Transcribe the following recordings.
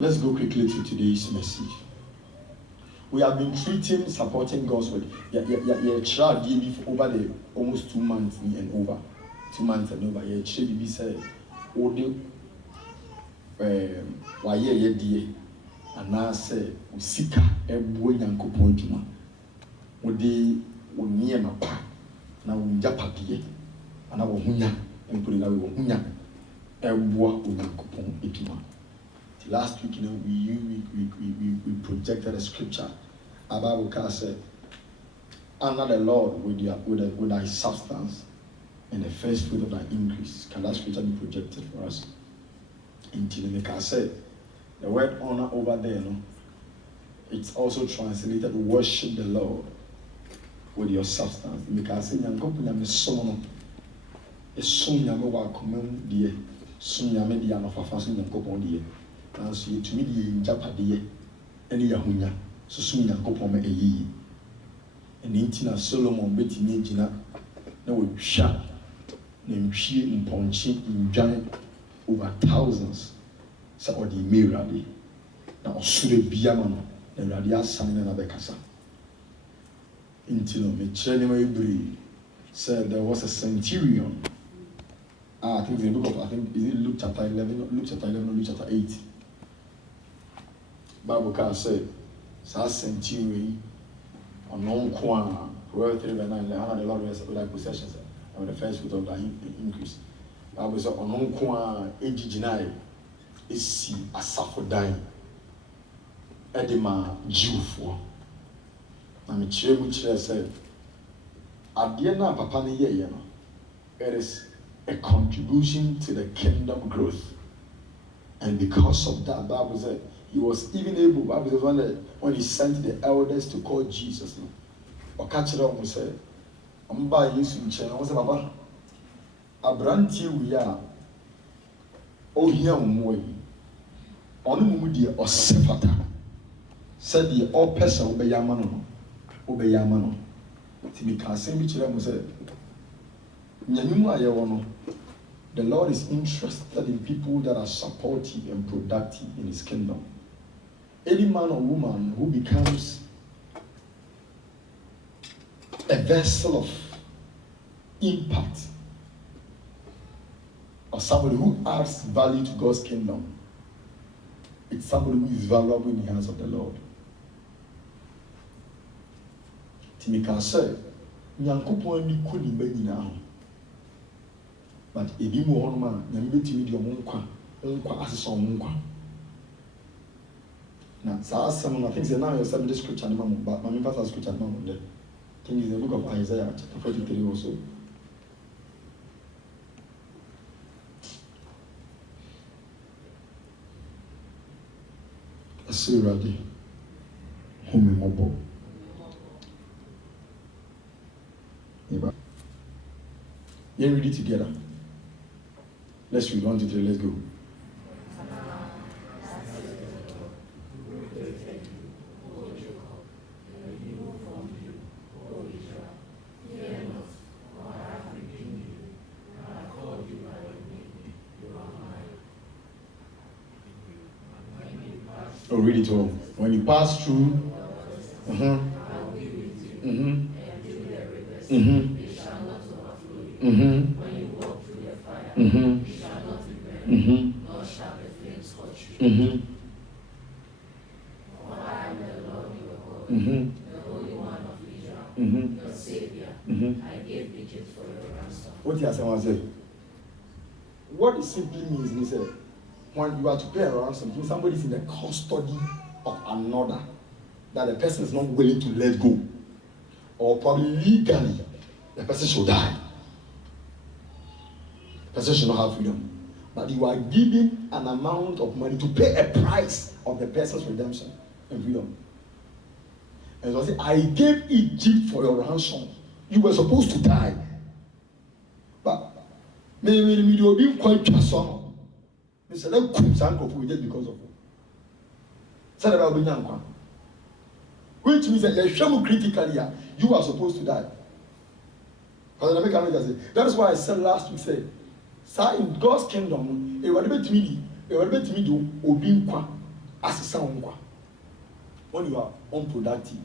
Let's go quickly to today's message. We have been supporting God's word. Tried for over the almost 2 months and over. 2 months and over. Yeah, Bibi said, "Ode, why ye dear?" And now say, "Usika ebuo Nyankopon adwuma. Ode onye mapa na wonjapa die. Ana wo hunya, empuri na wo hunya. Ebuo Nyankopon adwuma." Last week, we projected a scripture. Our Bible said, "Honor the Lord with thy substance and the first fruit of thy increase." Can that scripture be projected for us? In Tilimika said, the word honor over there, it's also translated worship the Lord with your substance. Because Yankopuna is someone, a soon Yamawa command dear, soon Yamedian of a fashion Yankopon dear. And so to me, in Japadi, any Yahunya, so soon Yankopon a ye. And Intina Solomon betting Nijina, no would shut, name she in Ponchi in giant over thousands. So, or the Miradi. Now, Sule Biamano, the Radia San and Abekasa. Intino, me Chenemy said there was a centurion. I think the book of, is it Luke chapter 11, Luke chapter 11, Luke chapter 8. Bible can say, "Sa centurion on non qua, Proverbs 3:9, the Lord has like possessions, and the first fruit of the increase." Bible says, "On non qua, ejijinai, esi asafo dying, edema Jew for." Na me chire mu chire say, "Adie na papa ne ye no, it is a contribution to the kingdom growth." And because of that, Bible said, he was even able, when he sent the elders to call Jesus, or catch it up and say, "I'm by you in China." I was about a brand new we are. Oh, here on Mudi or Sefata said the all person obey Yamano, obey Yamano. Timika same which I said, the Lord is interested in people that are supportive and productive in his kingdom. Any man or woman who becomes a vessel of impact or somebody who adds value to God's kingdom, it's somebody who is valuable in the hands of the Lord. Timika said, "Nyankopon ni kuni benina." But if you more man, you need to meet your own as now, some I think the now you're saying this scripture, but my member has scripture. I think it's the book of Isaiah, chapter 43 also. I see ready. Home mobile. You read it together. Let's read 1, 2, 3, let's go. Oh, read it all. When you pass through, nor shall the flames scorch you. For I am the Lord your God, the Holy One of Israel, your Savior. I gave Egypt for your ransom. What does someone say? What it simply means is that when you are to pay a ransom, somebody is in the custody of another that the person is not willing to let go, or probably legally the person should die. The person should not have freedom. But you are giving an amount of money to pay a price of the person's redemption and freedom. And so I say, "I gave Egypt for your ransom." You were supposed to die. But maybe you didn't quite trust on. They said, "Let come some of just because of it." Said about Binyankwa. Which means that critically, you are supposed to die. That is why I said last week, in God's kingdom, it will be to me do obinkwa as a sound when you are unproductive.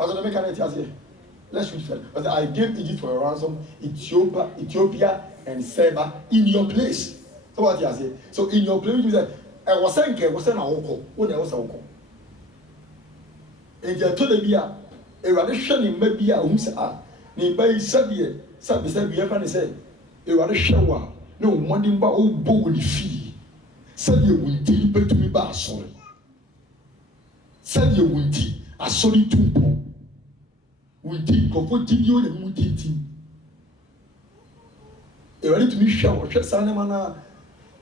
As the mechanic has here, let's read first. But I gave Egypt for a ransom, Ethiopia and Seba in your place. So what he has here? So in your place, you said, I was saying, I was saying, I when I was a and you told me, a radition in maybe a who's a neighbor said, we ever say, a radition, no one in old bone fee. Said you will deal to me by sorry. Said you will deal a sorry to we did comfort you and we did. You ready to be showered? Sanamana.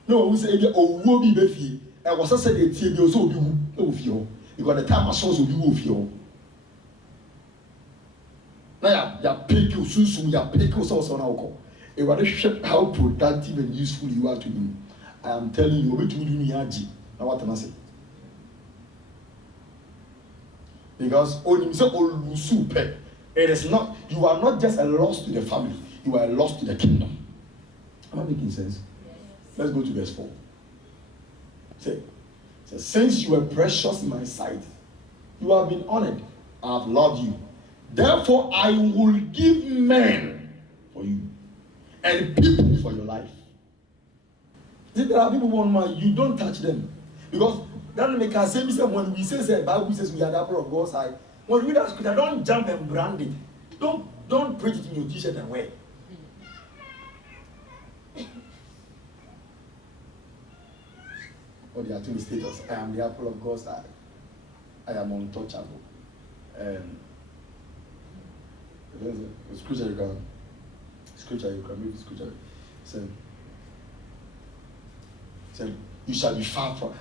No, we say, oh, will be beefy. I was a said, it's also of you. You got the time I saw you of you. Now, ya pick you soon, ya pick you so on alcohol. You want to check how productive and useful you are to him. I am telling you, which will you yaji. Now, what am I saying? Because on himself, all super. It is not, you are not just a loss to the family, you are a loss to the kingdom. Am I making sense? Yes. Let's go to verse 4. Say, since you were precious in my sight, you have been honored, I have loved you. Therefore, I will give men for you and people for your life. See, there are people who want money, you don't touch them. Because that make us say, when we say, the Bible says we are the apple of God's eye. When you read that scripture, don't jump and brand it. Don't preach it in your t-shirt and wear. Or there are two status. I am the apple of God's eye. I am untouchable. Scripture you can read scripture. So you shall be far from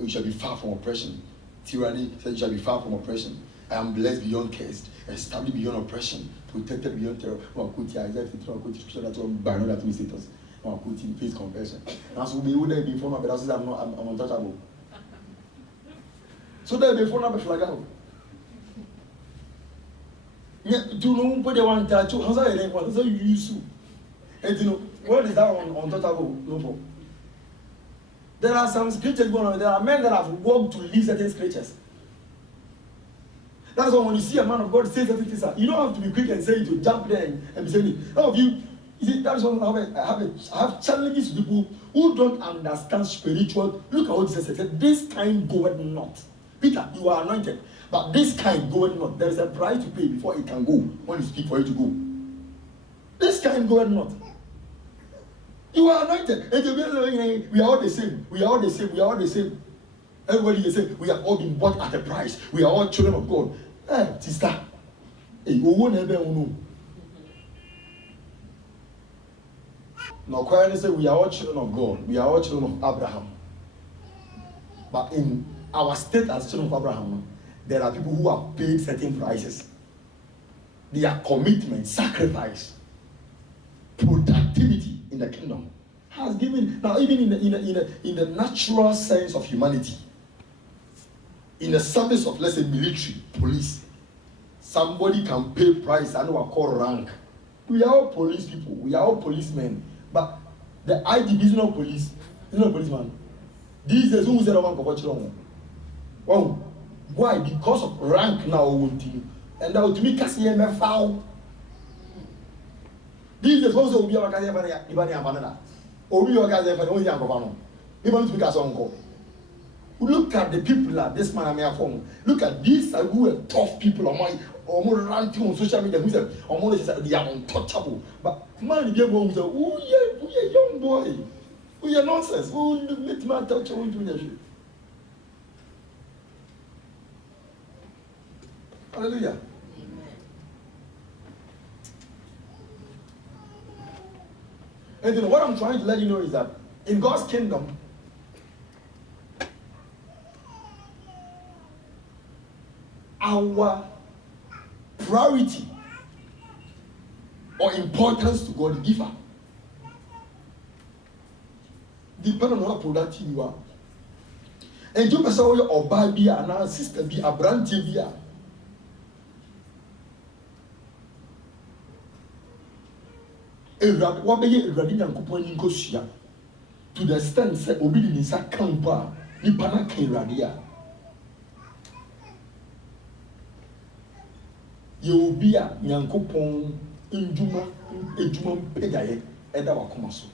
you shall be far from oppression. Tyranny said you shall be far from oppression. I am blessed beyond cursed, established beyond oppression, protected beyond terror. Status. Face confession. And so we would have been formed, but I'm untouchable. So they be formed up flag out. Yeah, do you know what they want to do? How's that? What is that you use to? And you know, what is that untouchable? No for. There are some scriptures going on. There are men that have worked to live certain scriptures. That's why when you see a man of God say certain things, you don't have to be quick and say it, you jump there and be saying it. Some of you see, that's why I have challenges with people who don't understand spiritual. Look at what Jesus said. This kind goeth not. Peter, you are anointed, but this kind goeth not. There is a price to pay before it can go when you speak for it to go. This kind goeth not. You are anointed. And we are all the same. We are all the same. We are all the same. Everybody is saying we have all been bought at a price. We are all children of God. Hey, sister. Hey, you won't ever know. Now, quietly say we are all children of God. We are all children of Abraham. But in our state as children of Abraham, there are people who have paid certain prices. Their commitment, sacrifice, productivity in the kingdom has given. Now, even in the natural sense of humanity, in the service of, let's say, military, police, somebody can pay price. I know I call rank. We are all police people. We are all policemen. But the IGP is not police. He's not a policeman. These days, who said I want to watch wrong? Wow. Why? Because of rank now. And now to me, Cassie foul. These days, also be our Cassie Ivani Avanada. Or be your guys ever only Yankavano. Even to make us uncle. Look at the people that this man may have formed. Look at these who are tough people or more ranting on social media who say or more they are untouchable. But man, you go say, oh yeah, young boy. Oh yeah, nonsense. Oh, let me touch you into the shit. Hallelujah. And you know what I'm trying to let you know is that in God's kingdom, our priority or importance to God giver depend on how productive you are. And you person or baby and our sister be a brand TV. What be a radin and coupon in Kosia? to the extent say obi di nsa kan pa nipa na kan Awurade a ye obi a Nyankopɔn edwuma mpegaye eda wakoma so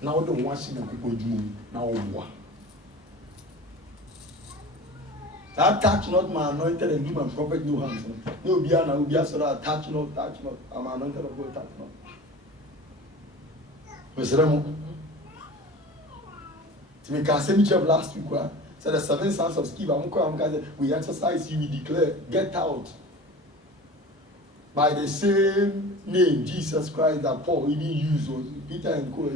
na wo de ho ahye Nyankopɔn edwuma na wo boa. That touch not my anointed and do my prophet no hands. No be so that touch not. I'm anointed of God, touch not. Mr. To make a semi of last week, said the 7 sons of Sceva, we exercise you, we declare, get out. By the same name, Jesus Christ, that Paul even used, was Peter and Co.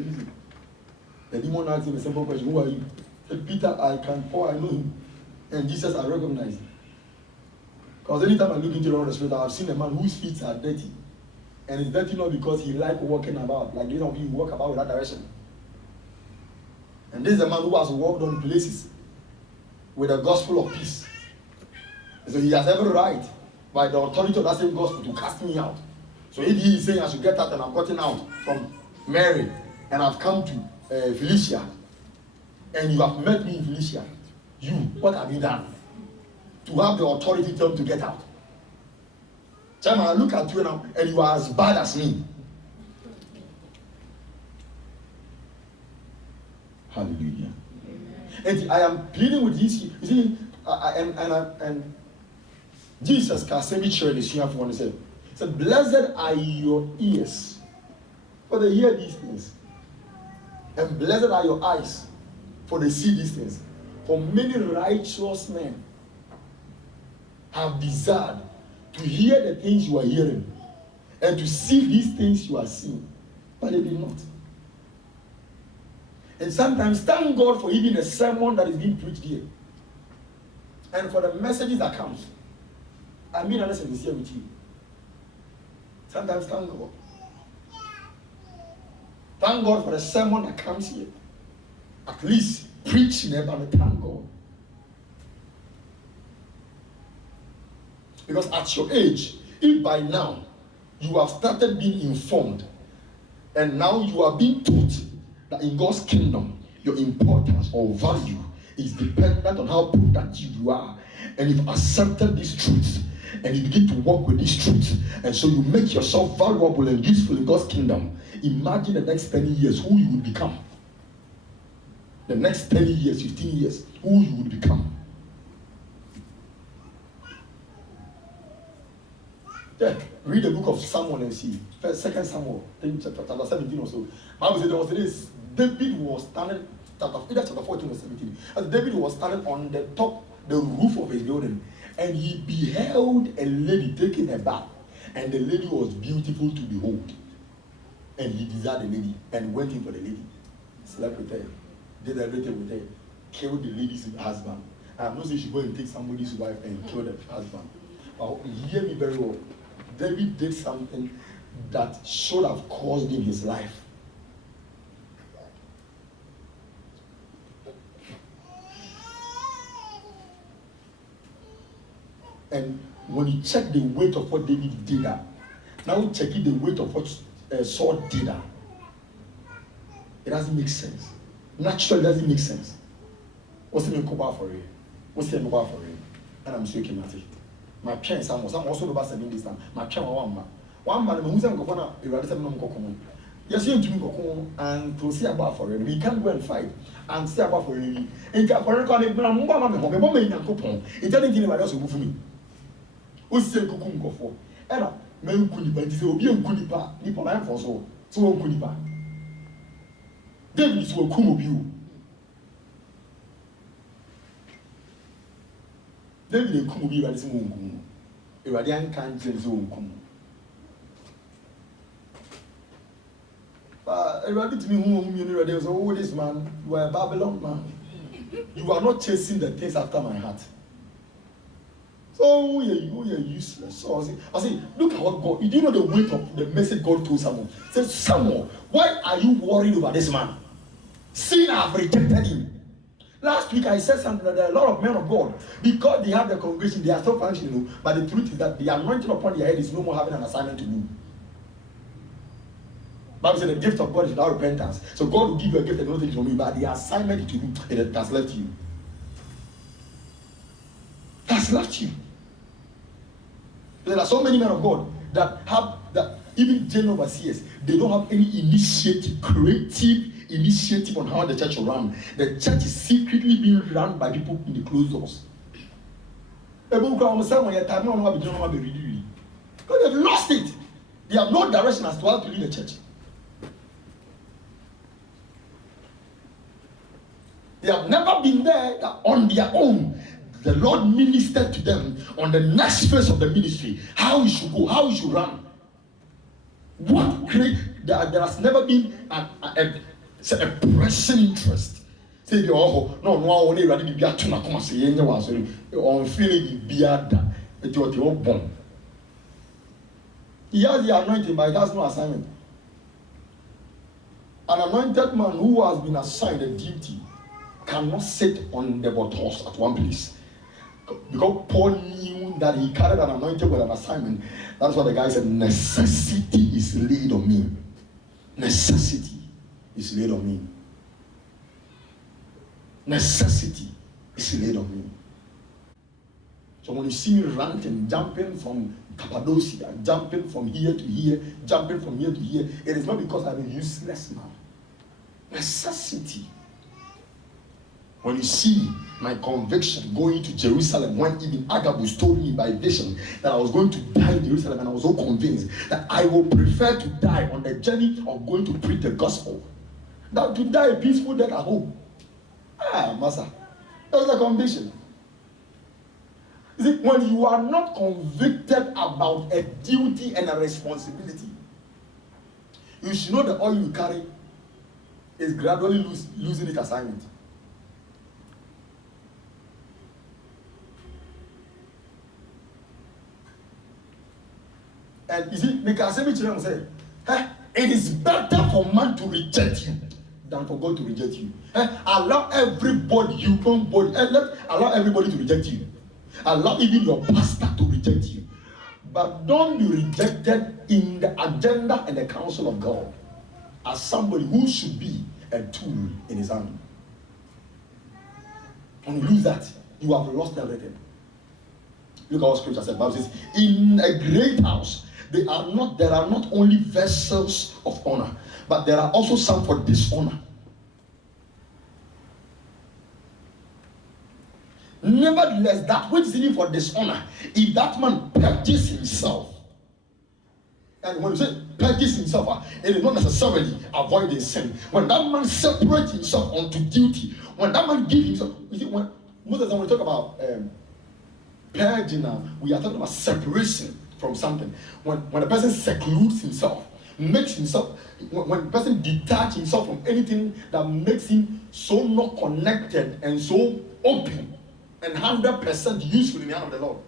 The demon asked him a simple question, who are you? He said, Peter, I can, Paul, I know him. And Jesus, I recognize him. Because anytime I look into the Lord of the Spirit, I have seen a man whose feet are dirty. And it's dirty not because he likes walking about, like you know, you walk about with that direction. And this is a man who has walked on places with the gospel of peace. So he has every right, by the authority of that same gospel, to cast me out. So if he is saying I should get out and I've gotten out from Mary and I've come to Felicia, and you have met me in Felicia, you, what have you done? To have the authority to tell me to get out. Chairman, I look at you now and you are as bad as me. Hallelujah. And I am pleading with this. You see, and Jesus can say me sure this year for one said, blessed are your ears, for they hear these things. And blessed are your eyes, for they see these things. For many righteous men have desired to hear the things you are hearing and to see these things you are seeing, but they did not. And sometimes thank God for even a sermon that is being preached here, and for the messages that comes. I mean, I'm sincere with you. Sometimes thank God. Thank God for the sermon that comes here. At least preaching about the thank God. Because at your age, if by now you have started being informed, and now you are being taught that in God's kingdom, your importance or value is dependent on how productive you are, and you've accepted these truths, and you begin to work with these truths, and so you make yourself valuable and useful in God's kingdom, imagine the next 10 years who you would become. The next 10 years, 15 years, who you would become. Yeah, read the book of Samuel and see. Second Samuel, chapter 17 or so. Bible said there was this. David was standing, either chapter 14 or 17. As David was standing on the top, the roof of his building, and he beheld a lady taking a bath, and the lady was beautiful to behold. And he desired the lady and went in for the lady, slept with her, did everything with her, killed the lady's husband. I'm not saying she go and take somebody's wife and kill the husband. But hear me very well. David did something that should have caused him his life. And when you check the weight of what David did, now check the weight of what Saul did. It doesn't make sense. Naturally, it doesn't make sense. What's the name for it? What's the name for it? And I'm speaking at it. My parents, I'm also about 7 days now. My parents, one man who's going to eradicate them. Yes, you do go and to see about for it. We can't go and fight and see about for it. And for it, it doesn't give anybody else to move for me. Who's saying Kukum go for? And men could be able to be a good part, Nippon and for so good part. David is will come of you. David will come of you as a moon. A radiant can't tell his own come. But a rabbit to me whom you know, there's all this man, you are a Babylon man. You are not chasing the things after my heart. So you're useless. So I say, look at what God. You do know the weight of the message God told someone. Say, Samuel, why are you worried over this man? Sin have rejected him. Last week I said something that there are a lot of men of God, because they have the congregation, they are still functioning. But the truth is that the anointing upon their head is no more having an assignment to do. Bible said the gift of God is without repentance. So God will give you a gift and not take it from you, but the assignment to do it has left you. Has left you. There are so many men of God that have that even general overseers, they don't have any initiative, creative initiative on how the church will run. The church is secretly being run by people in the closed doors. Because they've lost it. They have no direction as to how to lead the church. They have never been there on their own. The Lord ministered to them on the next phase of the ministry, how it should go, how it should run. What great, there has never been a pressing interest. Say the no, only ready to be a tuna come say any was on feeling be ada. It was your bomb. He has the anointing, but he has no assignment. An anointed man who has been assigned a duty cannot sit on the bottles at one place. Because Paul knew that he carried an anointing with an assignment. That's what the guy said, necessity is laid on me. Necessity is laid on me. Necessity is laid on me. So when you see me ranting, jumping from Cappadocia, jumping from here to here, jumping from here to here, it is not because I'm a useless man. Necessity. When you see my conviction going to Jerusalem, when even Agabus told me by vision that I was going to die in Jerusalem, and I was so convinced that I would prefer to die on the journey of going to preach the gospel than to die a peaceful death at home. Master, that's a conviction. You see, when you are not convicted about a duty and a responsibility, you should know the oil you carry is gradually losing its assignment. And you see, it is better for man to reject you than for God to reject you. Allow everybody, allow everybody to reject you. Allow even your pastor to reject you. But don't be rejected in the agenda and the counsel of God as somebody who should be a tool in his hand. When you lose that, you have lost everything. Look at what scripture says. The Bible says, in a great house, there are not only vessels of honor, but there are also some for dishonor. Nevertheless, that which is in for dishonor, if that man purges himself, and when you say purges himself, it is not necessarily avoiding sin. When that man separates himself unto duty, when that man gives himself, you see, when most of the time we talk about purging, we are talking about separation from something. When a person secludes himself, makes himself, when a person detaches himself from anything that makes him so not connected and so open and 100% useful in the hand of the Lord.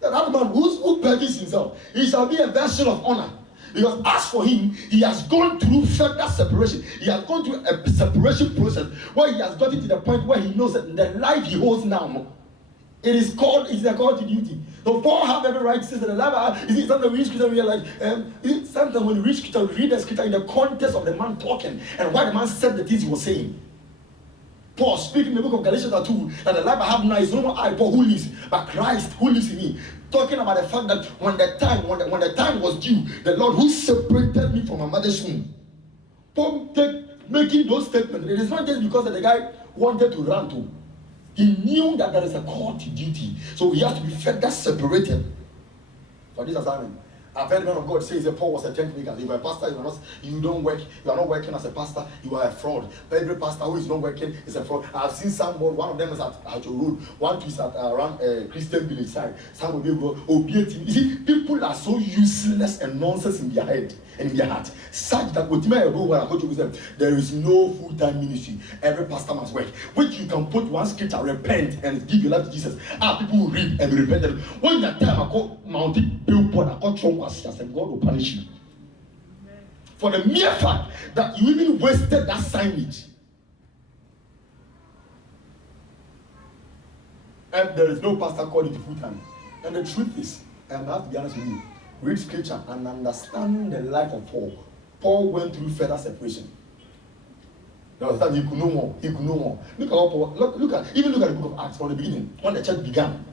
That man who purges himself, he shall be a vessel of honor. Because as for him, he has gone through further separation. He has gone through a separation process where he has gotten to the point where he knows that the life he holds now, it's a call to duty. So Paul have every right to say that the life, you see, sometimes we read scripture and realize, sometimes when we read scripture, we read the scripture in the context of the man talking and why the man said the things he was saying. Paul speaking in the book of Galatians 2 that the life I have now is no more I, Paul, who lives, but Christ who lives in me. Talking about the fact that when the time was due, the Lord who separated me from my mother's womb. Paul making those statements. It is not just because that the guy wanted to run to. He knew that there is a call to duty, so he has to be further separated for this assignment. I've heard men of God say that Paul was a tent maker. If you're a pastor, you are not working as a pastor, you are a fraud. But every pastor who is not working is a fraud. I've seen some more, one of them is at your road, one is at around Christian village side. Some will be obedient. You see, people are so useless and nonsense in their head and in their heart. Such that there is no full-time ministry. Every pastor must work. Which you can put one scripture, repent and give your life to Jesus. People will read and repent. When that time I call mounted billboard, I call Trump and God will punish you. For the mere fact that you even wasted that signage. And there is no pastor called it full time. And the truth is, and I have to be honest with you, read scripture and understand the life of Paul, Paul went through further separation. There was time he could know more. He could know more. Look at how Paul, look at the book of Acts from the beginning, when the church began.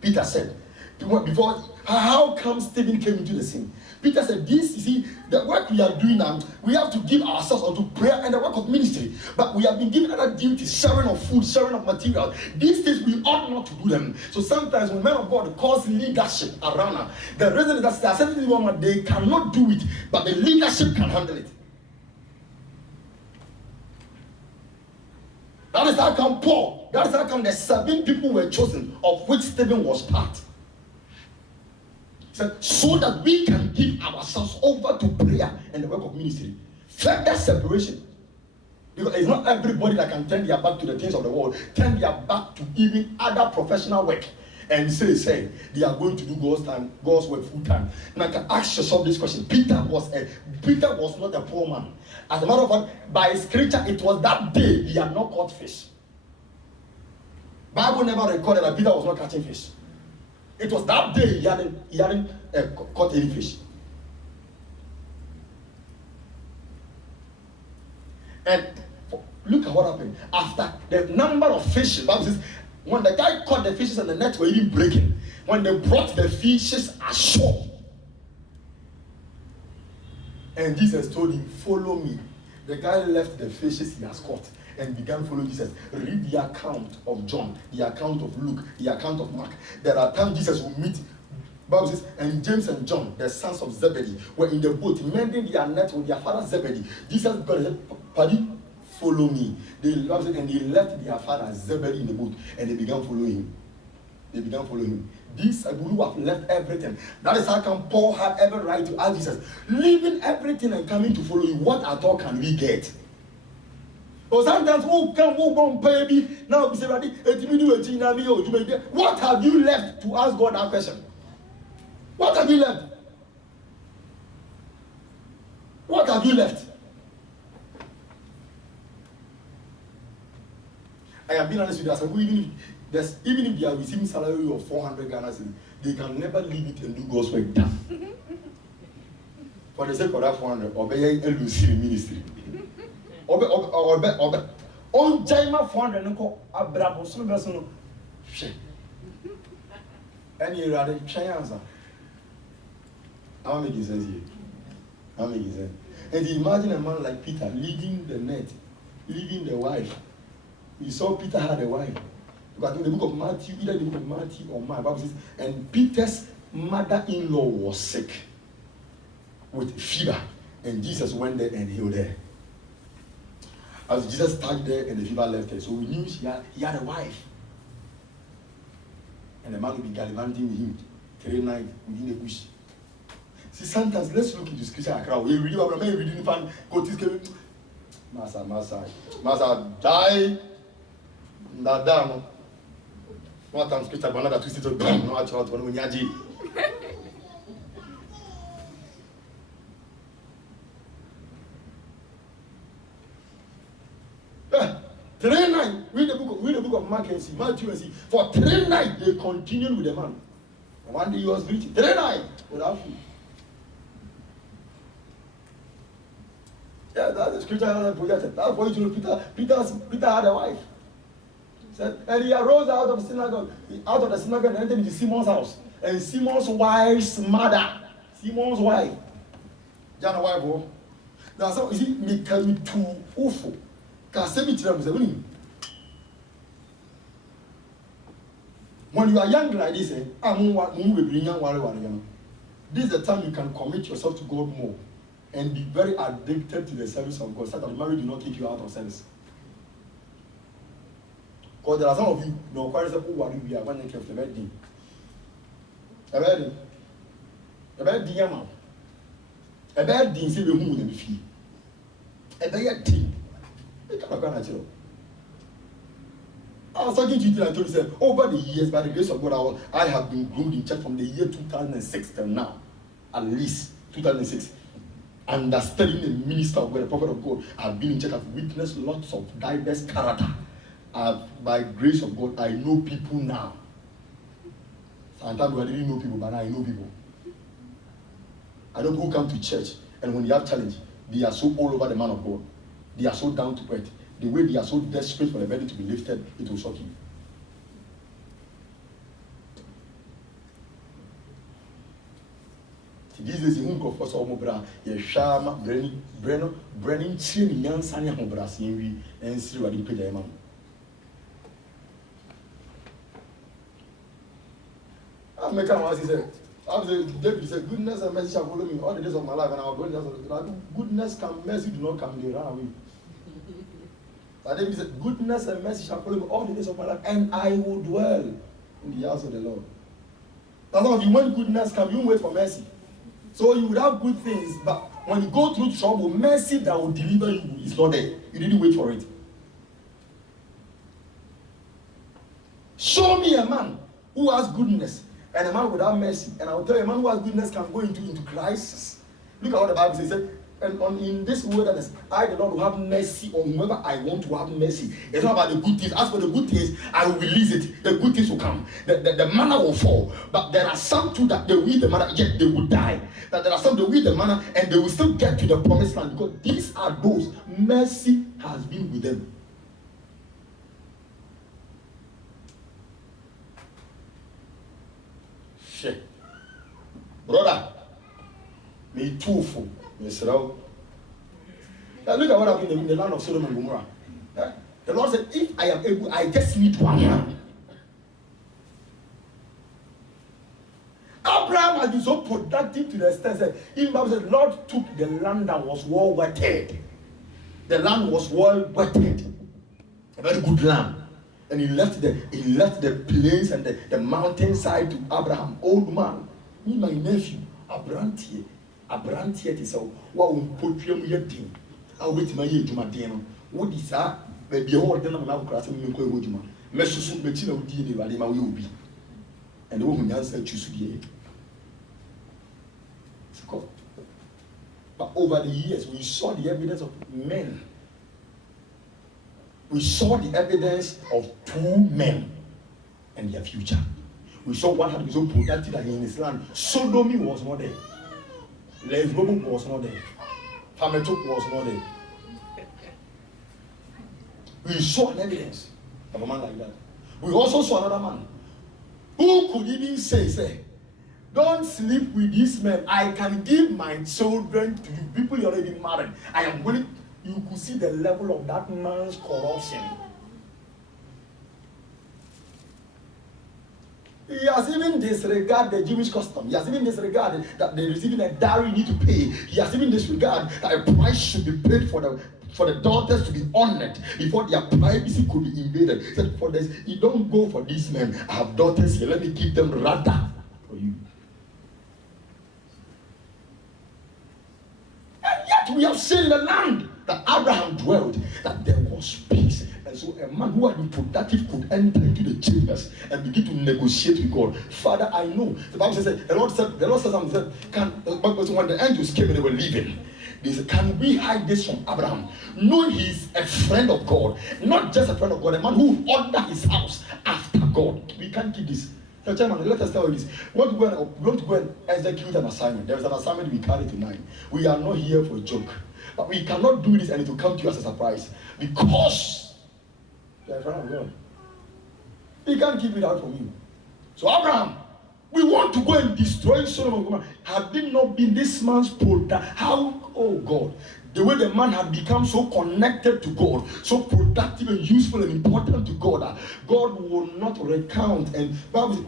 Peter said, before, how come Stephen came into the scene? Peter said, this, you see, the work we are doing now, we have to give ourselves unto prayer and the work of ministry. But we have been given other duties, sharing of food, sharing of material. These things we ought not to do them. So sometimes when men of God cause leadership around, the reason is that there are certain women, they cannot do it, but the leadership can handle it. That is how come Paul, that is how come the 7 people were chosen, of which Stephen was part. So that we can give ourselves over to prayer and the work of ministry. Further separation. Because it's not everybody that can turn their back to the things of the world, turn their back to even other professional work, and say they are going to do God's work full time. Now I can ask yourself this question. Peter was not a poor man. As a matter of fact, by scripture, it was that day he had not caught fish. Bible never recorded that Peter was not catching fish. It was that day he hadn't caught any fish. And look at what happened. After the number of fishes, Bible says, when the guy caught the fishes and the net were even breaking, when they brought the fishes ashore, and Jesus told him, follow me. The guy left the fishes he has caught and began following Jesus. Read the account of John, the account of Luke, the account of Mark. There are times Jesus will meet, Bible says, and James and John, the sons of Zebedee, were in the boat mending their net with their father Zebedee. Jesus got and said, Paddy, follow me. They loved it, and they left their father Zebedee in the boat, and they began following him. These people who have left everything. That is how come Paul had every right to ask Jesus, leaving everything and coming to follow you, what at all can we get? Or sometimes, baby, now what have you left to ask God that question? What have you left? What have you left? I have been honest with you. Even if they are receiving salary of 400 Ghana cedis, they can never leave it and do God's work down. For the sake of that 400, obey a Lucy ministry. Obey. On Jaima 400, no, Abraham, so no. Any rather chance. I'm making sense here. And imagine a man like Peter leaving the net, leaving the wife. We saw Peter had a wife. Because in the book of Matthew, either the book of Matthew or Mark, Bible says, and Peter's mother-in-law was sick with fever, and Jesus went there and healed her. As Jesus started there and the fever left her, so we knew he had a wife. And the man would be gallivanting with him 3 nights within a bush. See, sometimes let's look into scripture. We read about men reading fan, go to Master, die. Nadano. What time scripture banana to sit on no actual one when yaji. 3 nights. Read the book of Mark and see, Matthew and see. For 3 nights they continued with the man. And one day he was preaching. 3 nights without food. Yeah, that's the scripture that projected. That's why you know Peter had a wife. And he arose out of the synagogue and entered into Simon's house. And Simon's wife's mother, Simon's wife, Jana wife, now so you see, me can be too awful. When you are young like this, this is the time you can commit yourself to God more and be very addicted to the service of God, so that marriage will not take you out of service. Because there are some of you, quite a who are we are one of the wedding. A wedding, say the moon and fee. A bad thing. I was talking to you and I told you, over the years, by the grace of God, I have been groomed in church from the year 2006 till now, at least 2006. And studying the minister of God, the prophet of God, I've been in church, I've witnessed lots of diverse character. By grace of God, I know people now. Sometimes I didn't know people, but now I know people. I know people who come to church, and when you have challenge, they are so all over the man of God. They are so down to earth. The way they are so desperate for the burden to be lifted, it will shock you. These days, you go for some bra, you shama, Brennan, chin, young Sanya Hobras, and see what you pay them on. I'm making what he said. David said, goodness and mercy shall follow me all the days of my life, and I will go. Goodness come, mercy do not come, they run away. But David said, goodness and mercy shall follow me all the days of my life, and I will dwell in the house of the Lord. That's why if you want goodness come, you wait for mercy. So you would have good things, but when you go through trouble, mercy that will deliver you is not there. You didn't wait for it. Show me a man who has goodness and a man without mercy. And I will tell you, a man who has goodness can go into crisis. Look at what the Bible says. It said, and in this wilderness, I, the Lord, will have mercy on whoever I want to have mercy. It's not about the good things. As for the good things, I will release it. The good things will come. The manna will fall. But there are some too that they will eat the manna, yet they will die. That there are some that will eat the manna and they will still get to the promised land. Because these are those. Mercy has been with them. Shit. Brother, me too full. Yes, now look at what happened in the land of Sodom and Gomorrah. The Lord said, if I am able, I just need one man. Abraham has been so productive to the extent that even Bible said, Lord took the land that was well wetted. The land was well wetted. A very good land. And he left the plains and the mountainside to Abraham, old man. Me, my nephew, Abraham Abrantie is so what will put you in your I'll wait my year to my dinner. What is that? Maybe a whole dinner now crossing me. Messus Bettina would be my will be. And the woman answered, choose to be. But over the years, we saw the evidence of men. We saw the evidence of two men and their future. We saw one had been so productive that in his land, Sodom was not there. Lesbos was not there. Fametok was not there. We saw an evidence of a man like that. We also saw another man who could even say, don't sleep with these men. I can give my children to you. People already married. I am willing. You could see the level of that man's corruption. He has even disregarded the Jewish custom. He has even disregarded that they're receiving a dowry you need to pay. He has even disregarded that a price should be paid for the daughters to be honored before their privacy could be invaded. He said, for this, you don't go for these men. I have daughters here. Let me keep them rather for you. And yet we have seen the land that Abraham dwelled, that there was peace. And so a man who had been productive could enter into the chambers and begin to negotiate with God. Father, I know. The Bible says, the Lord said something, when the angels came and they were leaving, they said, can we hide this from Abraham? Knowing he's a friend of God, not just a friend of God, a man who ordered his house after God. We can't keep this. So, Chairman, let us tell you this. We want to go and execute an assignment. There is an assignment we carry tonight. We are not here for a joke. But we cannot do this and it will come to you as a surprise. Because you are a friend of God. He can't keep it out from you. So, Abraham, we want to go and destroy Sodom and Gomorrah. Had it not been this man's product, how, oh God, the way the man had become so connected to God, so productive and useful and important to God, that God will not recount. And Bible says,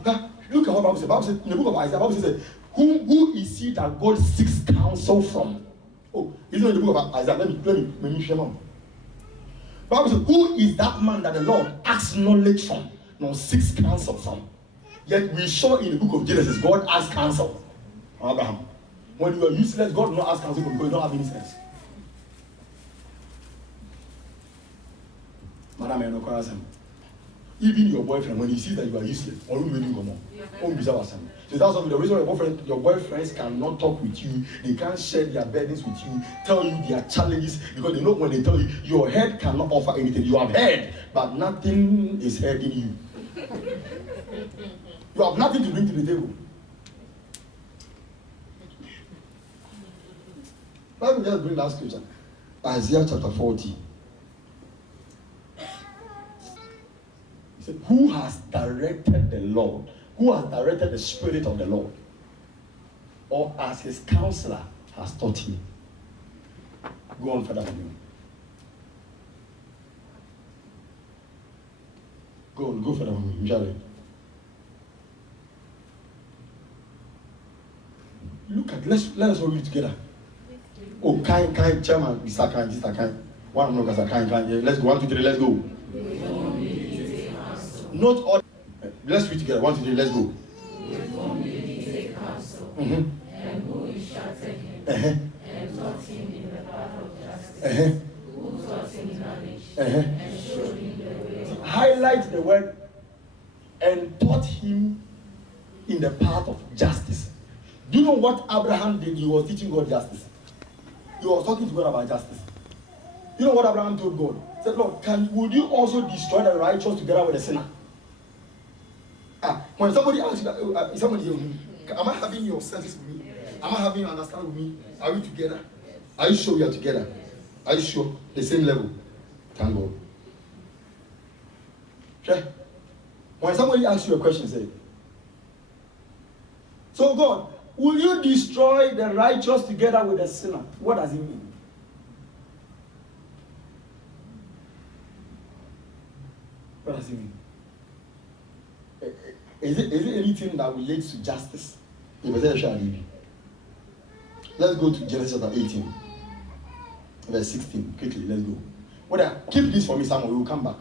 look at what Bible says. Bible says in the book of Isaiah, Bible says, who is he that God seeks counsel from? Oh, it's not in the book of Isaiah. Let me share more. Bible says, who is that man that the Lord asks knowledge from, nor seeks counsel from? Yet we saw in the book of Genesis, God asked counsel from Abraham. When you are useless, God will not ask counsel because you don't have any sense. Madam, you're not even your boyfriend, when he sees that you are useless, or you will go more. So that's the reason your boyfriends cannot talk with you. They can't share their burdens with you, tell you their challenges, because they know when they tell you, your head cannot offer anything. You have head, but nothing is heading you. You have nothing to bring to the table. Let me just bring that scripture. Isaiah chapter 40. He said, who has directed the Lord? Who has directed the Spirit of the Lord? Or as his counselor has taught him? Go on further with me. Go further with me. Look at, let us all read together. Oh, kind, chairman, Mr. Kind, Mr. Kind. One more, kind. Let's go. 1, 2, 3, let's go. Not all. Let's read together. 1, 2, 3, let's go. And who instructed him, and taught him in the path of justice, who taught him knowledge, and showed him the way of highlight the word and taught him in the path of justice. Do you know what Abraham did? He was teaching God justice. He was talking to God about justice. You know what Abraham told God? He said, Lord, would you also destroy the righteous together with the sinner? When somebody asks you, somebody, am I having your service with me? Am I having your understanding with me? Are we together? Are you sure we are together? Are you sure? The same level? Thank God. Okay? When somebody asks you a question, say, so God, will you destroy the righteous together with the sinner? What does it mean? What does it mean? Is it anything that relates to justice? Let's go to Genesis chapter 18, verse 16. Quickly, let's go. Keep this for me, Samuel. We will come back.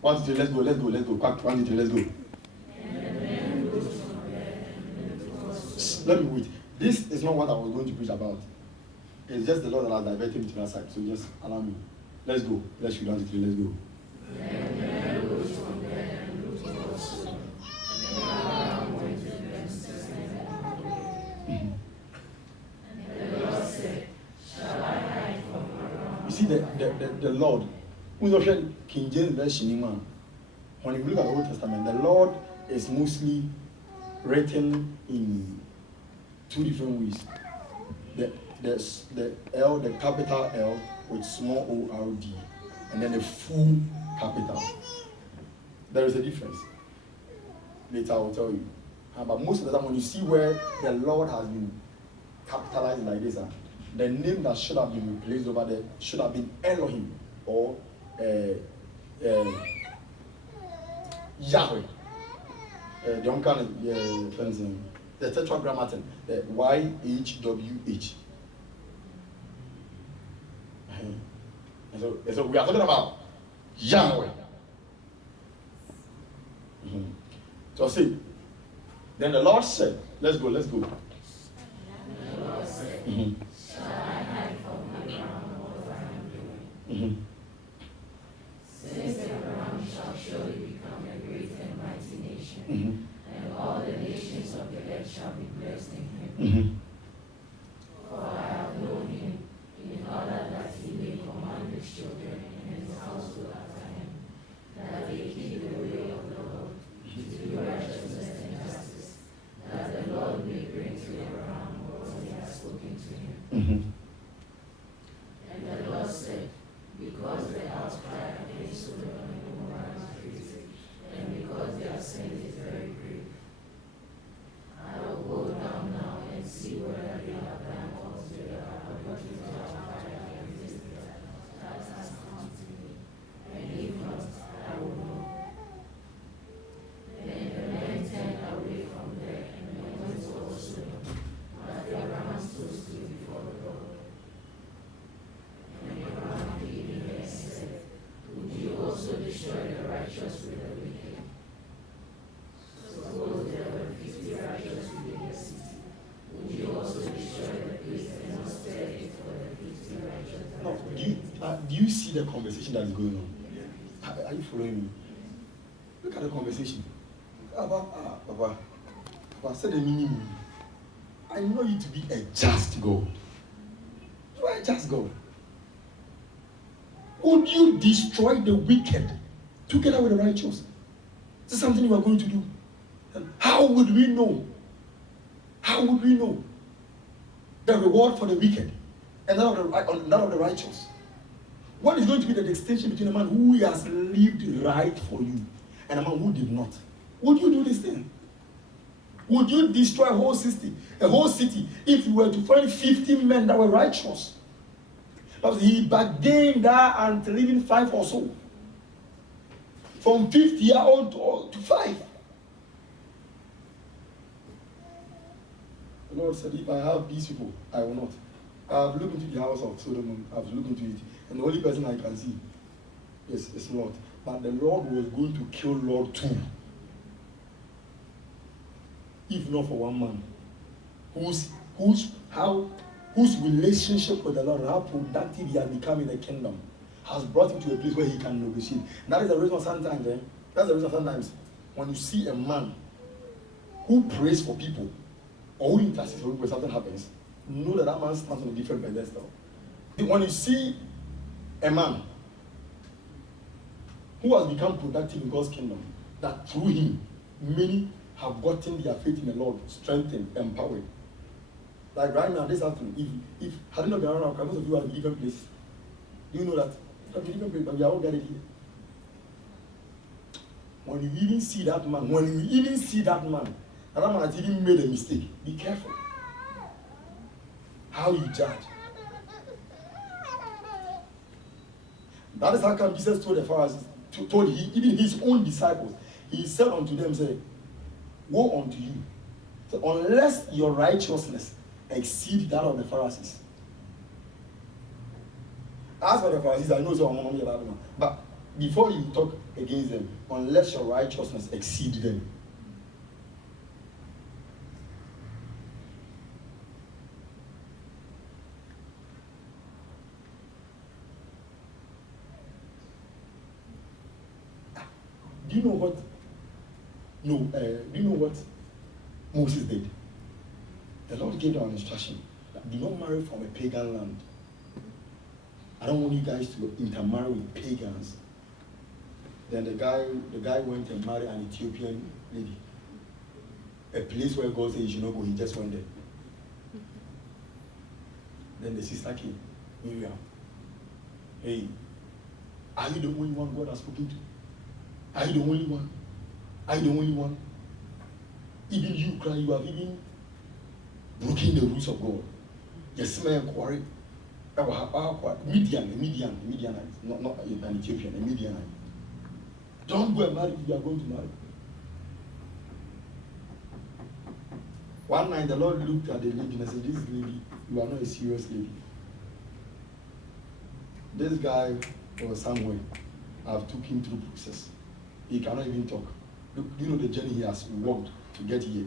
1, 2, 3, let's go. 1, 2, 3, let's go. Let me wait. This is not what I was going to preach about. It's just the Lord that has diverted me to that side. So just allow me. Let's go. Let's read 1, 2, 3, let's go. You see the Lord, King James Version, when you look at the Old Testament, the Lord is mostly written in 2 different ways. There's the L, the capital L with small O-R-D, and then the full capital. There is a difference. Later I will tell you. But most of the time when you see where the Lord has been capitalized like this, the name that should have been replaced over there should have been Elohim or Yahweh. The uncle, the tetragrammaton, the YHWH. So we are talking about Yahweh. So see, then the Lord said, let's go. the Lord said, shall I hide from Abraham what I am doing? Since Abraham shall surely become a great and mighty nation, and all the nations of the earth shall be blessed in him. For I have known him in order that he may command his children and his household after him, that they keep the way of the Lord, to do righteousness and justice, that the Lord may bring to Abraham what he has spoken to him. And the Lord said, because the outcry against Sodom and Gomorrah is great, and because their sin is very great, I will go down now and see whether they have done altogether according to the outcry against it that has come to me. And if not, I will know. Then the men turned away from there and went towards Sodom, but Abraham stood still before the Lord. And Abraham pleaded and said, would you also destroy the righteous with the wicked? Suppose there were 50 righteous within the city. Would you also destroy the place and not spare it for the 50 righteous? No, do you see the conversation that is going on? Are you following me? Look at the conversation. Papa, said the minimum. I know you to be a just God. You are a just God. Would you destroy the wicked together with the righteous? This is something you are going to do. And how would we know? How would we know? the reward for the wicked and that of the righteous. What is going to be the distinction between a man who has lived right for you and a man who did not? Would you do this thing? Would you destroy a whole city, if you were to find 50 men that were righteous? But he bargained that until even 5 or so. From 50-year-old to 5. The Lord said, if I have these people, I will not. I have looked into the house of Solomon, I have looked into it, and the only person I can see is Lot. But the Lord was going to kill Lot too. If not for one man, whose relationship with the Lord, how productive he has become in the kingdom, has brought him to a place where he can negotiate. That is the reason sometimes, when you see a man who prays for people or who intercedes for people when something happens, know that man stands on a different pedestal. When you see a man who has become productive in God's kingdom, that through him many have gotten their faith in the Lord strengthened, empowered. Like right now, this afternoon, if hadn't not been around, most of you are in different places. Do you know that? Different places, but we are all gathered here. When you even see that man, that man has even made a mistake, be careful how you judge. That is how come Jesus told the Pharisees, even his own disciples, he said unto them, say, woe unto you, so unless your righteousness exceed that of the Pharisees. As for the Pharisees, I know so I'm not about them, but before you talk against them, unless your righteousness exceed them. Do you know what? No. Do you know what Moses did? The Lord gave them an instruction that do not marry from a pagan land. I don't want you guys to intermarry with pagans. Then the guy went and married an Ethiopian lady. A place where God said you should not go, he just went there. Then the sister came, Miriam. Hey, are you the only one God has spoken to? Are you the only one? Are you the only one? Even you cry, you have even broken the rules of God. Yes, man, quarry. Midianite, not an Ethiopian, a Midianite. Don't go and marry if you are going to marry. One night the Lord looked at the lady and said, this lady, you are not a serious lady. This guy was somewhere. I've took him through process. He cannot even talk. Look, you know the journey he has walked to get here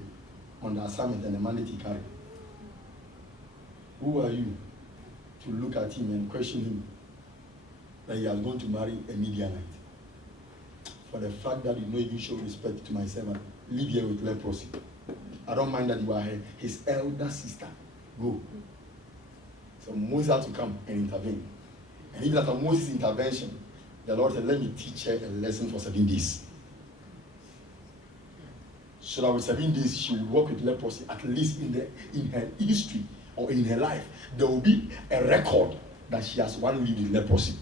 on the assignment and the mandate he carried. Who are you to look at him and question him that he has gone to marry a Midianite? For the fact that you don't even show respect to my servant, live here with leprosy. I don't mind that you are his elder sister. Go. So Moses had to come and intervene. And even after Moses' intervention, the Lord said, let me teach her a lesson for 7 days. So that with 7 days, she will walk with leprosy, at least in her history or in her life. There will be a record that she has one lived in leprosy.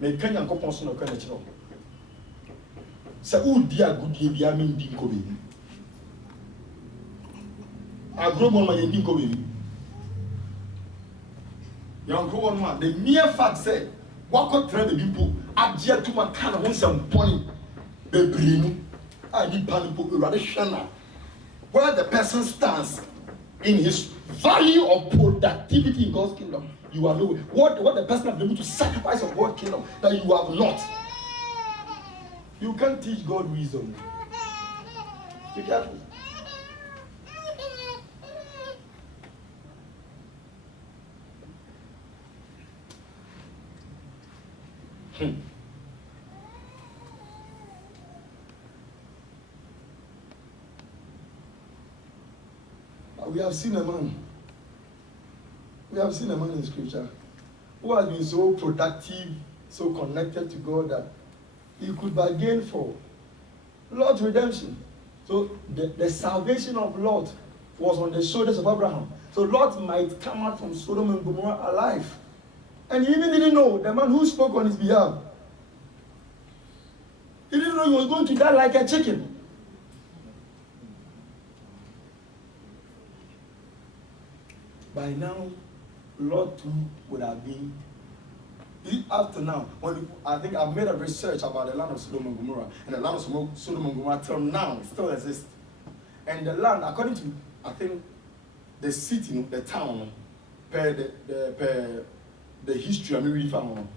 Mais quand il y a encore pensé dans le cœur, c'est où dire à Goudie bien même dit comme il. A gros bon man dit comme il. Young gros one man, the mere fact say, what could trade the people? Abjure to my kind of some point. Bebrinu, I need panic rather shana. Where the person stands in his value of productivity in God's kingdom. You are knowing what the person has been able to sacrifice of God's kingdom that you have not. You can't teach God wisdom. Be careful. We have seen a man. We have seen a man in scripture who has been so productive, so connected to God that he could bargain for Lord's redemption. So the salvation of Lot was on the shoulders of Abraham. So Lot might come out from Sodom and Gomorrah alive. And he even didn't know the man who spoke on his behalf. He didn't know he was going to die like a chicken. By now, Lot too would have been. Up to now, I think I've made a research about the land of Sodom and Gomorrah, and the land of Sodom and Gomorrah till now still exists. And the land, according to I think the city, the town, per the history I really found,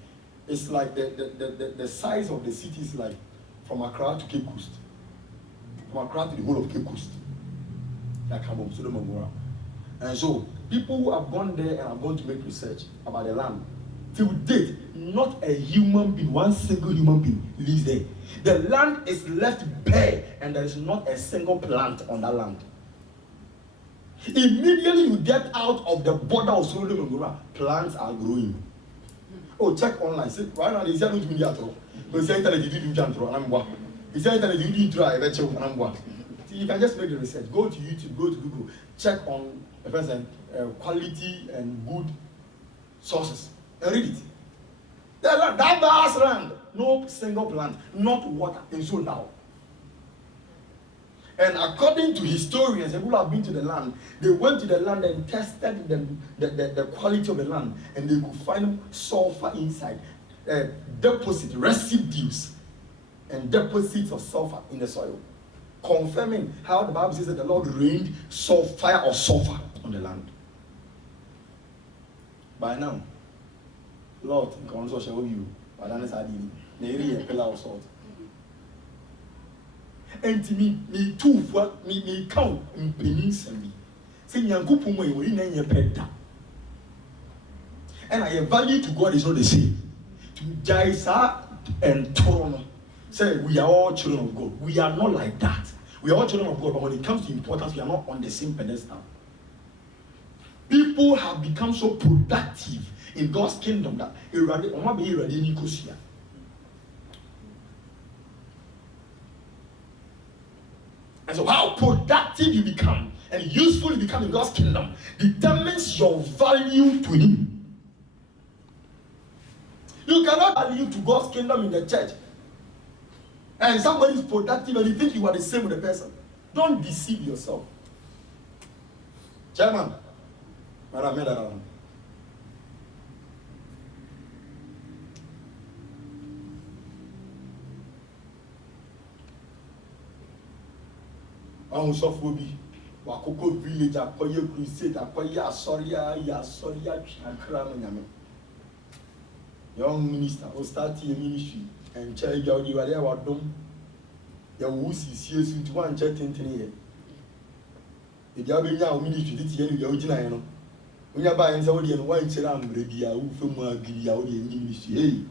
it's like the size of the city is like from Accra to Cape Coast, from Accra to the whole of Cape Coast, like Sodom and Gomorrah. And so people who have gone there and are going to make research about the land. Till date, not a human being, one single human being lives there. The land is left bare and there is not a single plant on that land. Immediately you get out of the border of Sodom and Gomorrah, plants are growing. Oh, check online. See, right now they say no to me at all. They say internet you do jantro and I'm wa. They say internet you do try and I'm wa. You can just make the research. Go to YouTube, go to Google, check on quality and good sources. And read it. That vast land, no single plant, not water, and so now. And according to historians and who have been to the land, they went to the land and tested the quality of the land, and they could find sulfur inside, deposit, residues, and deposits of sulfur in the soil, confirming how the Bible says that the Lord rained fire or sulfur on the land. By now, Lord, can also show you, but then it's a pillar of salt. And to me too, what me count in pennies and me. Say, Yankupu, you will in your pet. And I value to God is not the same. To Jaisa and Toronto, say, we are all children of God. We are not like that. We are all children of God, but when it comes to importance, we are not on the same pedestal. People have become so productive in God's kingdom that and so how productive you become and useful you become in God's kingdom determines your value to Him. You cannot value to God's kingdom in the church and somebody is productive and you think you are the same with the person. Don't deceive yourself. Chairman, Madam. On Sofobi, Wakoko village, Akoye crusade, Akoye Asoria, Akram. Young minister, who start your ministry and charge your Diwalia Wadom. Your wusi sees you to one chat in 10 years. The Jabinia ministry did the end of your when you buy somebody and one chelam, ready, I will film a Gilia ministry. Hey,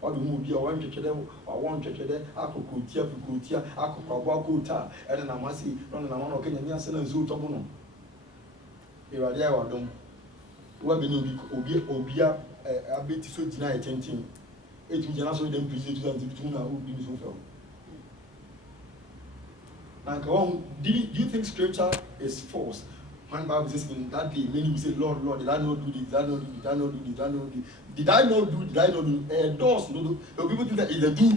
or the movie or one church, or one church, Akutia, Akuta, and then I must see, run an amount of Kenya Sen and Zotomono. You are there or don't. What be Obia, a bit so tonight, 10. It will also then present to them to who be so well. Like, do you think scripture is false? One Bible says in that day, many will say, Lord, did I not do this? Did I not do this? Did I not do this? Did I not do this? Did I not do? Did I not do? Doors, no. But people think that it's a do.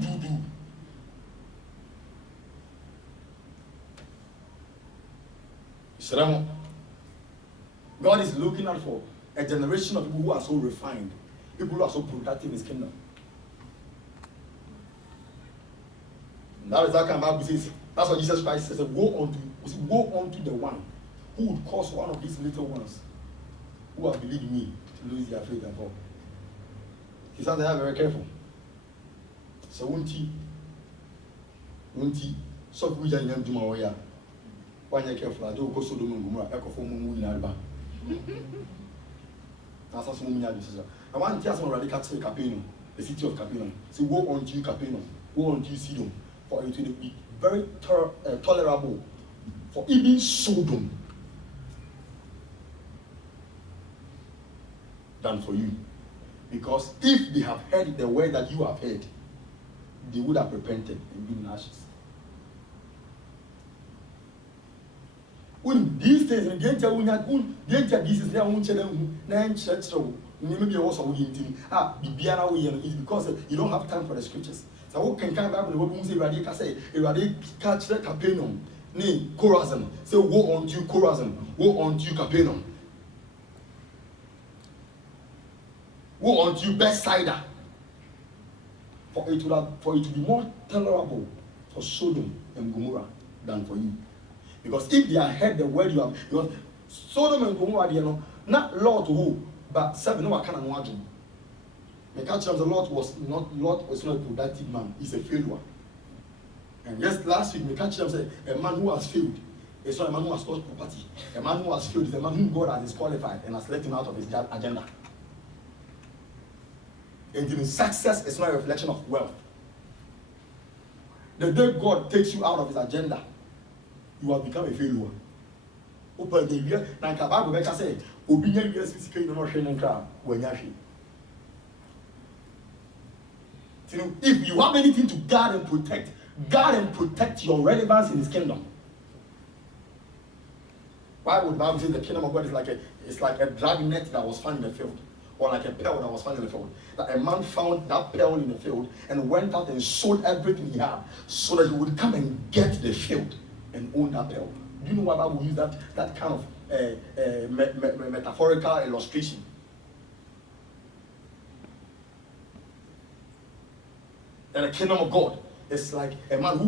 God is looking out for a generation of people who are so refined, people who are so productive in His kingdom. And that is that kind of Bible says. That's what Jesus Christ says. Woe unto the one who would cause one of these little ones who have believed me to lose their faith and fall. He says they are very careful. So won't he? So we just need to do my way. When you're careful, I do go so do Mungumra, echo for Mungu in Alba. That's what Mumia does. I want to tell some radical to Capino, the city of Capino. So woe unto you, Capino, woe unto you, Sidon, for it will be very tolerable for even Sodom than for you. Because if they have heard the word that you have heard, they would have repented and been in ashes. When these days, and the entire this is their own children, nine church, maybe also within Bibiana is because you don't have time for the scriptures. So, who can come up and what say Radica say, Radic catch the Capenum, nay, Corazon, say, woe on you, Corazon, woe on you, Capenum, woe on you, Bethsaida. For it to be more tolerable for Sodom and Gomorrah than for you. Because if they had heard the word you have, because Sodom and Gomorrah, you know, not Lord who, but 7 no kind of watching. The culture of the Lord was not a productive man, he's a failure. And yes, last week the culture said a man who has failed is not a man who has lost property. A man who has failed is a man whom God has disqualified and has let him out of his agenda. And even success is not a reflection of wealth. The day God takes you out of his agenda, you have become a failure. Open the year, like a Bible maker say, obedient years physically no training crowd when you if you have anything to guard and protect your relevance in his kingdom. Why would the Bible say the kingdom of God is like a drag net that was found in the field? Or like a pearl that was found in the field. That a man found that pearl in the field and went out and sold everything he had so that he would come and get the field and own that pearl. Do you know why Bible use that kind of metaphorical illustration? And the kingdom of God is like a man who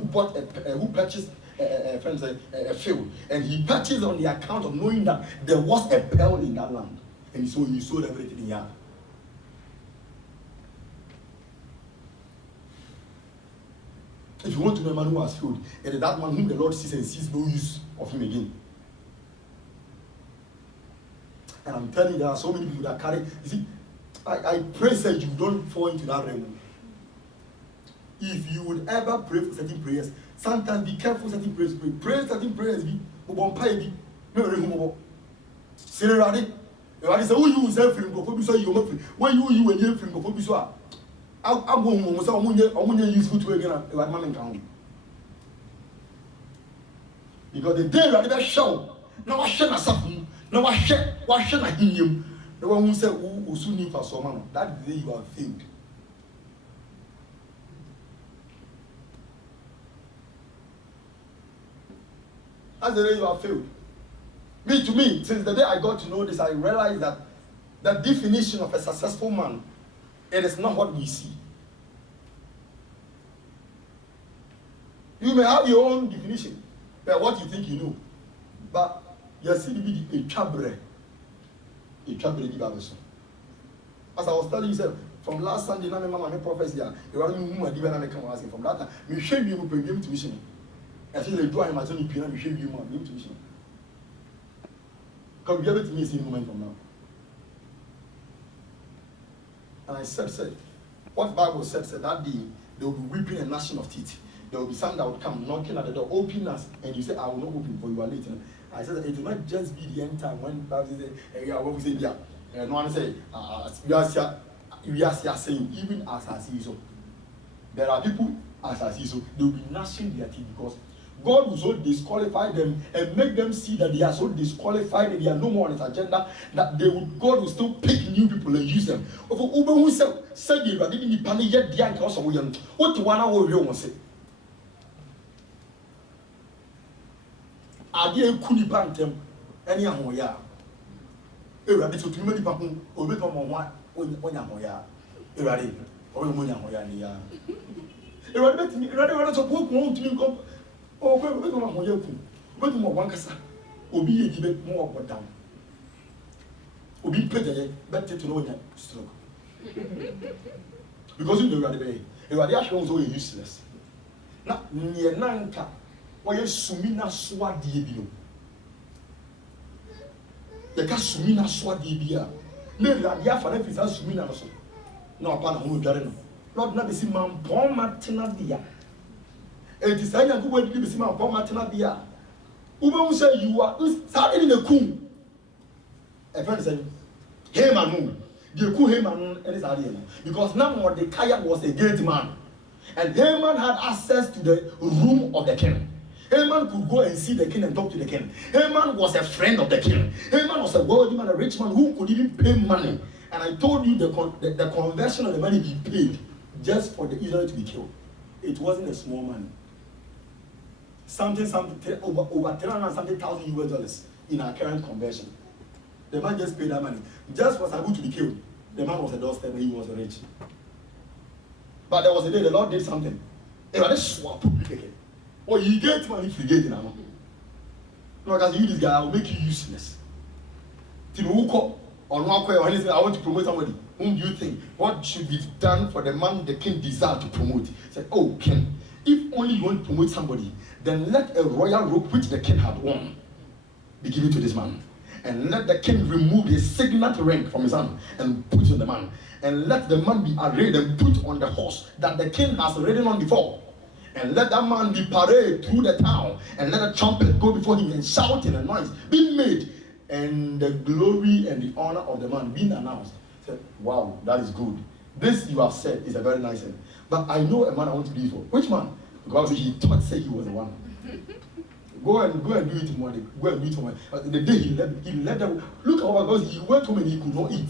purchased a field, and he purchased on the account of knowing that there was a pearl in that land. And so he sold everything he had. If you want to know a man who has failed, it is that man whom the Lord sees and sees no use of him again. And I'm telling you, there are so many people that carry. You see, I pray that you don't fall into that realm. If you would ever pray for certain prayers, sometimes be careful certain prayers. Pray certain prayers. Be I say, who you say film go for you make when you and you film go for so I'm going to say I'm useful to again what man can. Because the day that they show now I share myself now I share na him the one who say who soon need for someone that day you have failed. That's the day you have failed. To me, since the day I got to know this, I realized that the definition of a successful man, it is not what we see. You may have your own definition, but what you think you know. But you see a chabre di babeso. As I was telling you, from last Sunday, na me mama me prophecy ya. You want me who adi na me come asking from that time. Me share you go pay tuition. I say they do I imagine you pay me share you more tuition. Because we have it to me in moment from now. And I said, what the Bible said that day, they will be weeping and gnashing of teeth. There will be some that will come knocking at the door, open us, and you say, I will not open for you are late. I said, it will not just be the end time when the Bible says, what we say, yeah. And no one say, we are saying, even as I see so. There are people, as I see so, they will be gnashing their teeth because God will so disqualify them and make them see that they are so disqualified and they are no more on his agenda that God will still pick new people and use them. Who said you didn't need panic yet the anchor of what one hour you want to say? I didn't couldn't ban them any more ya. Everybody to many people or bit on one when I'm ya. Everybody or when I'm ya. Everybody to put one to come. Oh, we don't want to go. We don't want to go. Obi ye give more up or down. Obi pay better to know that stroke. Because you know the actually so useless. Na near nanka, why you sumina swadi bio? The cast sumina swadi bia. Maybe the affair is a sumina also. No, upon who garden. Lord, not the same man, Paul Martina dia. It is a good way to be seen upon Martina Bia. Who say you are starting in the coup? A friend said, hey man, the coup Haman and his idea. Because now the Kayak was a great man. And Haman had access to the room of the king. Haman could go and see the king and talk to the king. Haman was a friend of the king. Haman was a wealthy man, a rich man who could even pay money. And I told you the conversion of the money he paid just for the Israel to be killed. It wasn't a small money. Something over 300 something thousand US dollars in our current conversion. The man just paid that money just for Sabu to be killed. The man was a doorstep and he was rich. But there was a day the Lord did something. Oh, you get money free getting now. No, because you this guy, I will make you useless. Till who call or no call or anything, I want to promote somebody. Whom do you think? What should be done for the man the king desire to promote? Say, oh king, if only you want to promote somebody, then let a royal robe which the king had worn be given to this man. And let the king remove his signet ring from his hand and put it on the man. And let the man be arrayed and put on the horse that the king has ridden on before. And let that man be paraded through the town. And let a trumpet go before him and shouting and noise be made. And the glory and the honor of the man being announced. Said, wow, that is good. This you have said is a very nice thing. But I know a man I want to do it for. Which man? Because he thought say he was the one. Go and do it in morning. Go and do it for me. The day he left them. Look at what God. He went home and he could not eat.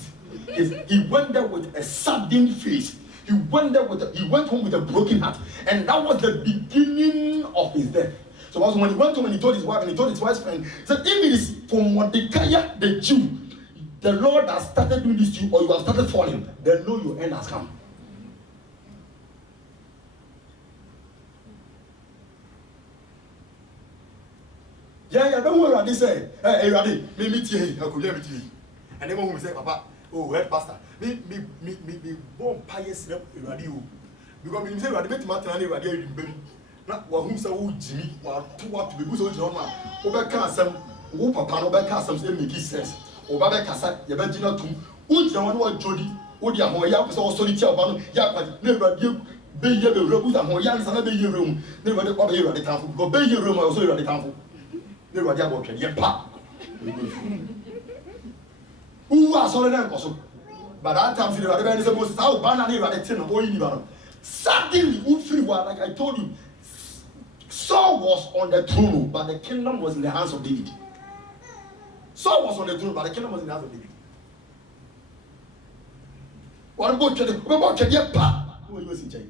He went there with a saddened face. He went home with a broken heart, and that was the beginning of his death. So when he went home and he told his wife and he told his wife's friend, he said, if it is from Mordecai the Jew, the Lord has started doing this to you, or you have started falling, then know your end has come. Yeah, don't worry about this. Hey, ready? Me meet you. I could meet you. And then when we say, Papa, oh, head pastor, me, born pious radio. Because me say, ready, me to matter any radio, baby. Not what whom say, oh, Jimmy, what to be good, so man. Over some, oh, Papa, over some, say, make sense. Over Cassa, you better not to. Who's the one who are Jody? Oh, dear, how you have solitaire about ya, never you. Be your room, and young son of your room. Never the body at the town. Go be your room, also at the town. Never about your pop. Who are solid and also? But that time, the other is the most how banana at the 10 or in suddenly, who free one, like I told you. Saul was on the throne, but the kingdom was in the hands of David. Saul was on the throne, but the kingdom was in the hands of David. What about the pop? Who was in jail?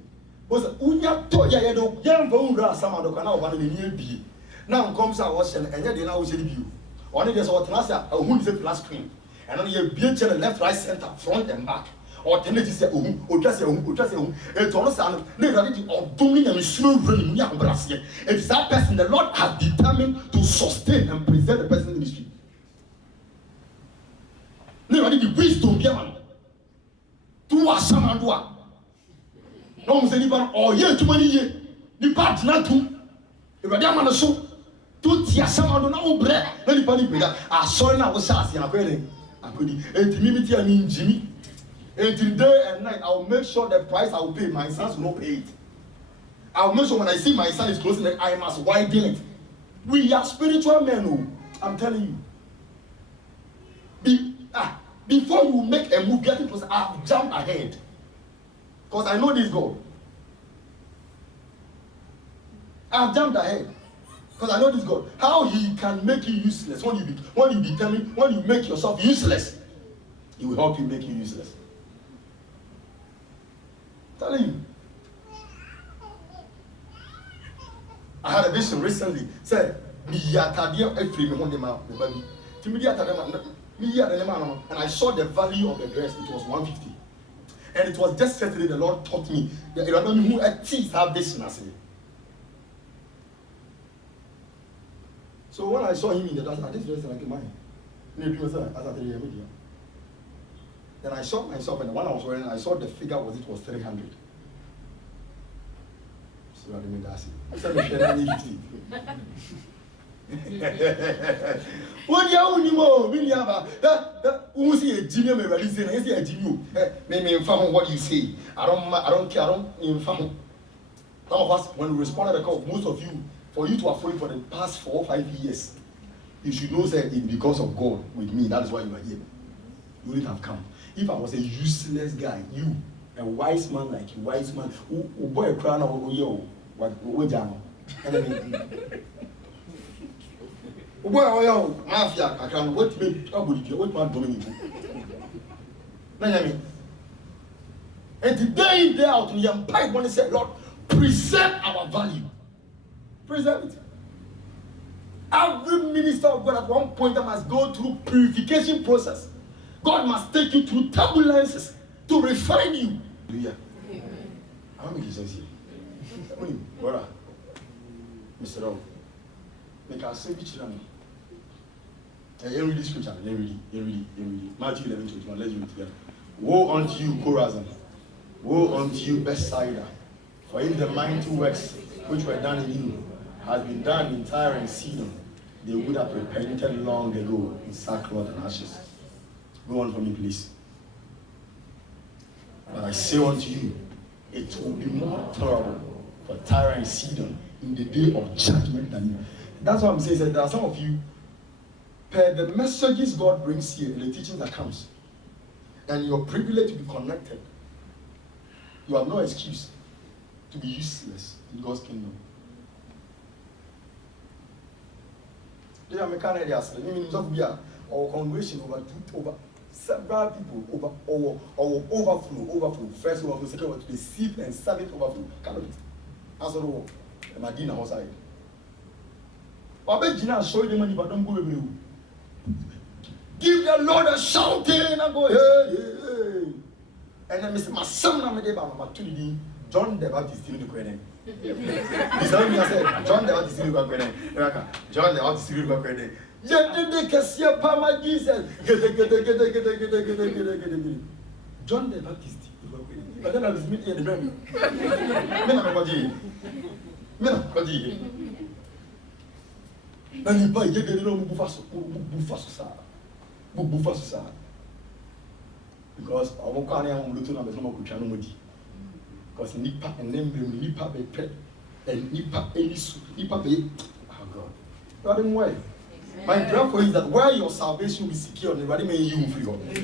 Was Unya Toya Young Bora, some of the canal one in the near. Now comes our ocean, and yet they now say you. Only there's what Nasa, who is a flash screen. And only a beach and left, right, center, front, and back. Or tendency say, or just a and Tonosan, never or doing and slow running young Brazil. It's that person the Lord has determined to sustain and preserve the person's ministry. Never did the wisdom, Yaman. To us, some and one. No one's anyone or year too many years. The part not to. If I damn on so. To tear someone no bread. Anybody bring that. I saw now was asking a wedding. I could intimidate I mean Jimmy. And today and night I'll make sure the price I will pay. My sons will not pay it. I'll make sure when I see my son is closing it, I must widen it. We are spiritual men, oh, I'm telling you. Before you make a move, get it close, I've jumped ahead. Because I know this God. I've jumped ahead. Because I know this God. How he can make you useless. When you make yourself useless, he will help you make you useless. I'm telling you. I had a vision recently. Said, and I saw the value of the dress. It was 150. And it was just yesterday the Lord taught me. You remember who at teeth have vision as it. So when I saw him in the dance, this dress like mine. Then I saw myself, and the one I was wearing, I saw the figure was 300. So I didn't that's it. I said, what do you know? That who see a genius may release it, I see a genius. Maybe inform what you say. I don't care, I don't inform. Some of us, when we respond to the call, most of you, for you to have followed for the past 4 or 5 years, you should know that it's because of God with me. That is why you are here. You wouldn't have come. If I was a useless guy, you, a wise man like you, wise man, who boy a crown or yo, what jam? Boy, mafia, I can what make trouble you, what man doing you. And today in day out, we are pipe when he said, Lord, preserve our value. Preserve it. Every minister of God at one point must go through purification process. God must take you through turbulences to refine you. Hallelujah. How many Jesus here? Brother, Mr. Rowe, make our say which one. You read this scripture. You read. Matthew 11:21. Let's read it together. Woe unto you, Chorazin! Woe unto you, Bethsaida! For if the mighty works which were done in you had been done in Tyre and Sidon, they would have repented long ago in sackcloth and ashes. Go on for me, please. But I say unto you, it will be more tolerable for Tyre and Sidon in the day of judgment than you. That's what I'm saying. That there are some of you, per the messages God brings here, the teaching that comes, and you're privileged to be connected, you have no excuse to be useless in God's kingdom. They are mechanical. Our congregation over several people over overflow. First overflow, second overflow, the seed and seventh overflow. Cannot answer the word. Medina outside. Gina show the money, but don't go everywhere. Give the Lord a shouting and go hey. And then Mr. Masam Namede John the Baptist in the Queen. This is I said John the Baptist in the Queen. John the Baptist in the Queen. Yet they can see a Pama Jesus. John the Baptist. But then I was meeting the Grammy. Menabody. And he buy Bufaso. Because I won't carry on looking at the number of Chanumudi. Because Nipa and then Nipa be pet and Nipa Elisu, Nipa be. Oh God. God, in way. My prayer for you is that where your salvation will be secure, nobody may you free.